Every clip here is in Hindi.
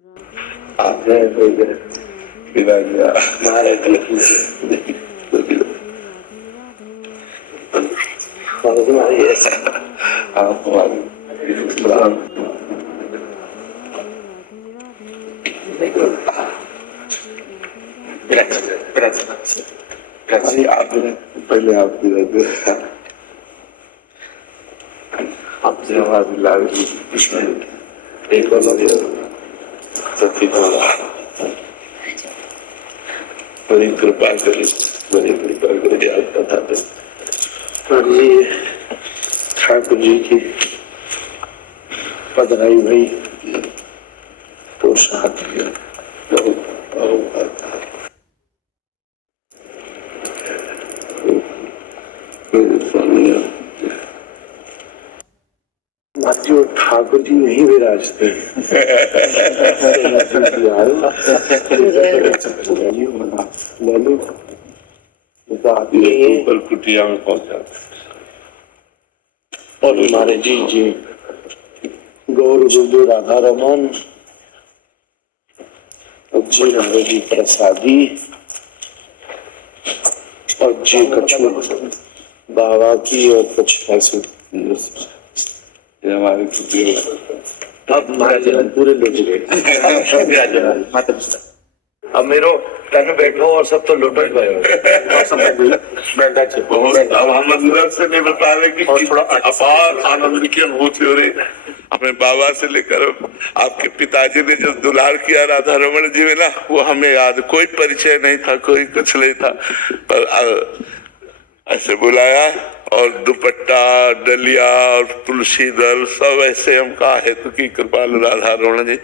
आप गए हो गए बिना गया हमारे हमारी ऐसा आप grazie poi आप जवाब लावे इसमें एक और सच्ची बड़ी कृपा करे आप बताते और ये ठाकुर जी की पधराई हुई पोशाक जो ठाकुर जी नहीं विराजते ऊपर कुटिया में पहुंचा और हमारे जी गौर गुरु राधा रमन और जी हमारे जी प्रसादी और जी कछु बाबा की और कुछ ऐसे हमारे अब पूरे लोग अब मेरो तन बैठो और सब तो लुट गए अब हम अंदर से नहीं बता रहे कि थोड़ा अपार आनंद की अनुभूति हो रही। हमें बाबा से लेकर आपके पिताजी ने जो दुलार किया राधा रमन जी में ना, वो हमें याद, कोई परिचय नहीं था, कोई कुछ नहीं था, पर ऐसे बुलाया और दुपट्टा डलिया और तुलसी दल सब ऐसे हम कहा हेतु की कृपालु राधा रमन जी।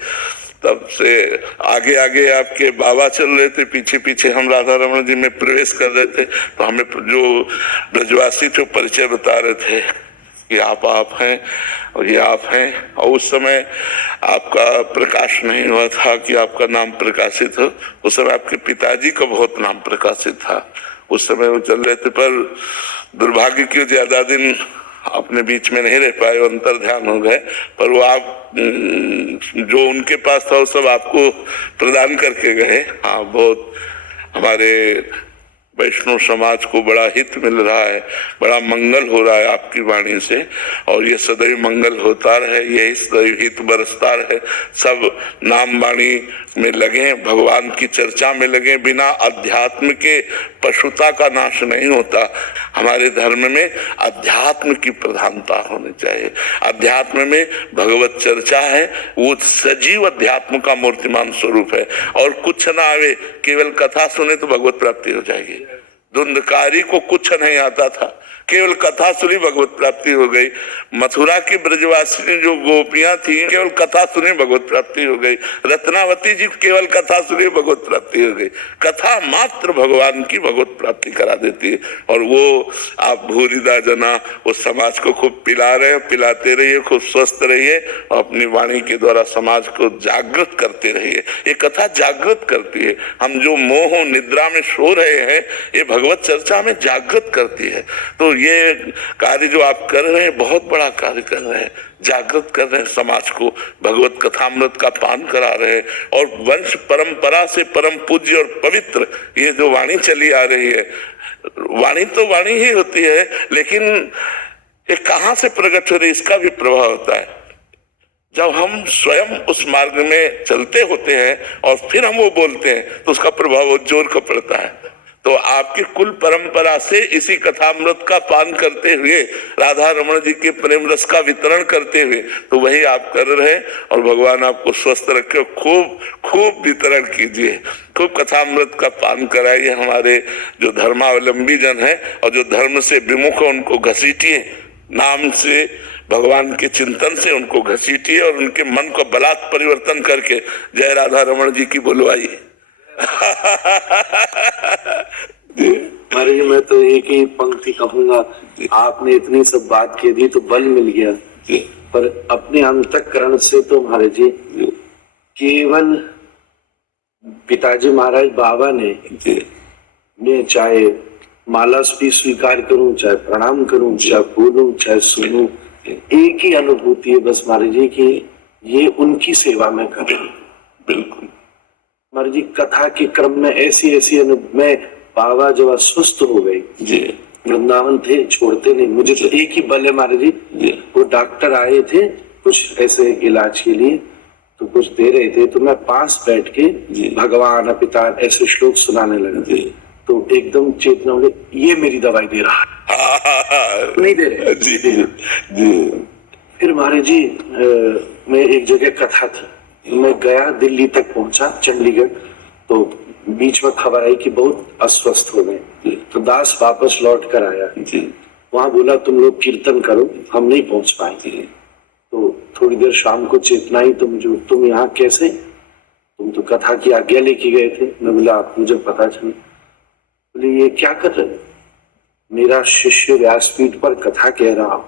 तब से आगे आगे आपके बाबा चल रहे थे, पीछे पीछे हम राधा रमन जी में प्रवेश कर रहे थे, तो हमें जो ब्रजवासी थे परिचय बता रहे थे कि आप हैं और ये आप हैं। और उस समय आपका प्रकाश नहीं हुआ था कि आपका नाम प्रकाशित हो, उस समय आपके पिताजी का बहुत नाम प्रकाशित था, उस समय वो चल रहे थे। पर दुर्भाग्य की ज्यादा दिन अपने बीच में नहीं रह पाए, अंतर ध्यान हो गए, पर वो आप जो उनके पास था वो सब आपको प्रदान करके गए। हाँ, बहुत हमारे वैष्णव समाज को बड़ा हित मिल रहा है, बड़ा मंगल हो रहा है आपकी वाणी से, और ये सदैव मंगल होता रहे, यही सदैव हित बरसता रहे। सब नाम वाणी में लगे, भगवान की चर्चा में लगे, बिना अध्यात्म के पशुता का नाश नहीं होता। हमारे धर्म में अध्यात्म की प्रधानता होनी चाहिए। अध्यात्म में भगवत चर्चा है, वो सजीव अध्यात्म का मूर्तिमान स्वरूप है, और कुछ ना आवे, केवल कथा सुने तो भगवत प्राप्ति हो जाएगी। धुंधकारी को कुछ नहीं आता था, केवल कथा सुनी भगवत प्राप्ति हो गई। मथुरा की ब्रजवासी जो गोपियां थी, केवल कथा सुनी भगवत प्राप्ति हो गई। रत्नावती जी केवल कथा सुनी भगवत प्राप्ति हो गई। कथा मात्र भगवान की भगवत प्राप्ति करा देती है। और वो आप भूरिदा जना उस समाज को खूब पिला रहे हो, पिलाते रहिए, खूब स्वस्थ रहिए, और अपनी वाणी के द्वारा समाज को जागृत करते रहिए। ये कथा जागृत करती है। हम जो मोह निद्रा में सो रहे हैं, ये भगवत चर्चा में जागृत करती है। तो ये कार्य जो आप कर रहे हैं, बहुत बड़ा कार्य कर रहे हैं, जागृत कर रहे हैं समाज को, भगवत कथामृत का पान करा रहे हैं। और वंश परंपरा से परम पूज्य और पवित्र ये जो वाणी चली आ रही है, वाणी तो वाणी ही होती है, लेकिन ये कहाँ से प्रकट हो रही, इसका भी प्रभाव होता है। जब हम स्वयं उस मार्ग में चलते होते हैं और फिर हम वो बोलते हैं, तो उसका प्रभाव वो जोर का पड़ता है। तो आपकी कुल परंपरा से इसी कथामृत का पान करते हुए, राधा रमन जी के प्रेम रस का वितरण करते हुए, तो वही आप कर रहे हैं। और भगवान आपको स्वस्थ रखे, खूब खूब वितरण कीजिए, खूब कथामृत का पान कराइए। हमारे जो धर्मावलंबी जन है और जो धर्म से विमुख है, उनको घसीटिए, नाम से भगवान के चिंतन से उनको घसीटिए, और उनके मन को बलात् परिवर्तन करके जय राधा रमन जी की बुलवाइए। महाराज, मैं तो एक ही पंक्ति कहूंगा, आपने इतनी सब बात कह दी तो बल मिल गया, पर अपने अंतःकरण से तो महाराज जी केवल पिताजी महाराज बाबा ने, मैं चाहे माला भी स्वीकार करूं, चाहे प्रणाम करूं, चाहे बोलूं, चाहे सुनूं, एक ही अनुभूति है बस महाराज जी की, ये उनकी सेवा में कर रहा हूं। बिल्कुल महाराज जी कथा के क्रम में ऐसी ऐसी मैं बाबा जब अस्वस्थ हो गए जी वृंदावन थे, छोड़ते नहीं, मुझे तो एक ही बल है महाराज जी, वो डॉक्टर आए थे कुछ ऐसे इलाज के लिए, तो कुछ दे रहे थे, तो मैं पास बैठ के भगवान पिता ऐसे श्लोक सुनाने लगा, तो एकदम चेतना हो गई, ये मेरी दवाई दे रहा है, नहीं दे रहे जी जी। फिर महाराज जी मैं एक जगह कथा थी, मैं गया, दिल्ली तक पहुंचा, चंडीगढ़, तो बीच में खबर आई कि बहुत अस्वस्थ हो गए, तो दास वापस लौट कर आया, वहां बोला तुम लोग कीर्तन करो, हम नहीं पहुंच पाए, तो थोड़ी देर शाम को चेतना आई, तो मुझे तुम यहाँ कैसे, तुम तो कथा की आज्ञा लेके गए थे, मैं बोला मुझे पता चला, बोले ये क्या कर रहे, मेरा शिष्य व्यासपीठ पर कथा कह रहा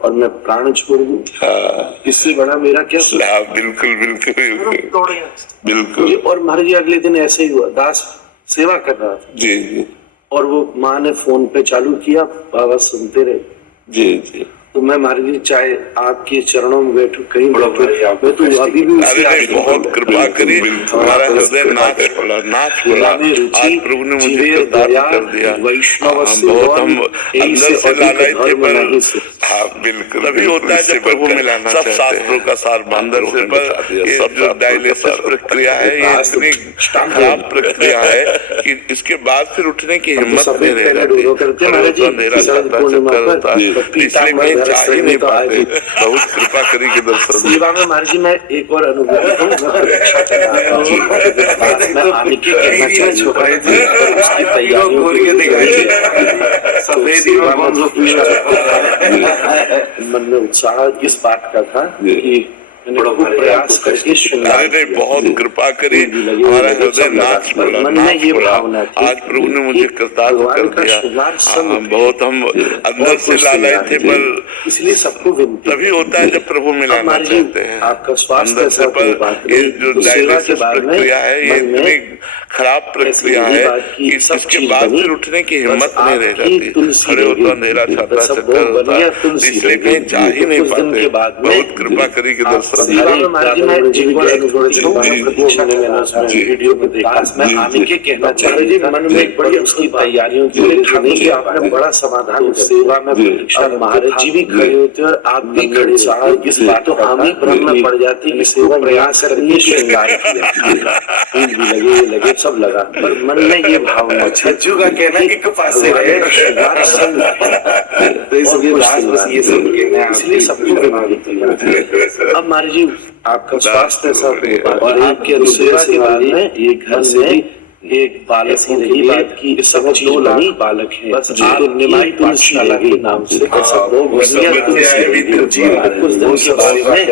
और मैं प्राण छोड़ दूं, इससे बड़ा मेरा क्या बिल्कुल बिल्कुल बिल्कुल बिल्कुल। और महाराज जी अगले दिन ऐसे ही हुआ, दास सेवा कर रहा था जी जी, और वो माँ ने फोन पे चालू किया, बाबा सुनते रहे जी जी, तो मैं महाराज जी चाहे आपके चरणों में बैठू कहीं बैठू, मैं तो अभी भी बहुत कृपा करी, हमारा हृदय नाच पड़ा आज प्रभु ने मुझे कृतार्थ कर दिया, वैष्णव बहुत हम अंदर से लालायित थे, पर हाँ बिल्कुल तभी होता है जब प्रभु मिलाना, सब शास्त्रों का सार अंदर से, पर ये जो डायलिसिस प्रक्रिया है ये इतनी खराब प्रक्रिया है कि इसके बाद फिर उठने की हिम्मत नहीं रह जाती, अंधेरा जाता है, इसलिए चाह ही नहीं पाते, बहुत कृपा करी के दर्शन सेवा में महाराज जी मैं एक और अनुभव मन में उत्साह इस बात का था कि प्रयास करके अरे बहुत कृपा करी, हमारा हृदय नाच पड़ा, आज प्रभु ने मुझे कृतार्थ कर दिया, बहुत हम अंदर से लालायित थे, पर इसलिए सबको तभी होता है जब प्रभु मिलाना चाहते हैं, आपका स्वास्थ्य से, पर ये जो डायलिसिस प्रक्रिया है ये इतनी खराब प्रक्रिया है कि इसके बाद फिर उठने की हिम्मत नहीं रह जाती, खड़े होता अंधेरा छाता चक्कर होता, इसलिए कहीं जा ही नहीं पाते, बहुत कृपा करी के दर्शन मन में बड़ी उसकी तैयारियों के लिए आपने बड़ा समाधान, सेवा में महाराज जी भी खड़े होते और आप भी खड़े, इस बात तो हम ही भ्रम में पड़ जाती है कि सेवा प्रयास करनी श्रृंगार लगे सब लगा, पर मन में ये भावना, छज्जू का कहना है कि कपास से इसलिए सबको अब महाराज जी आपका स्वास्थ्य ऐसा और आपके अनुसेवा के बाद में एक घर से एक बालक की बात की, सब 2 लाख बालक हैं, बस आप निमाई पाठशाला के नाम से सब लोग कुछ दिन के बाद में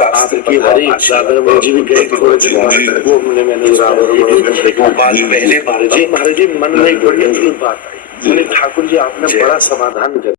आपके हरे दादा जी भी गए, वो मैंने पहले महाराज जी मन में एक बड़ी बात आई, ठाकुर जी आपने बड़ा समाधान कर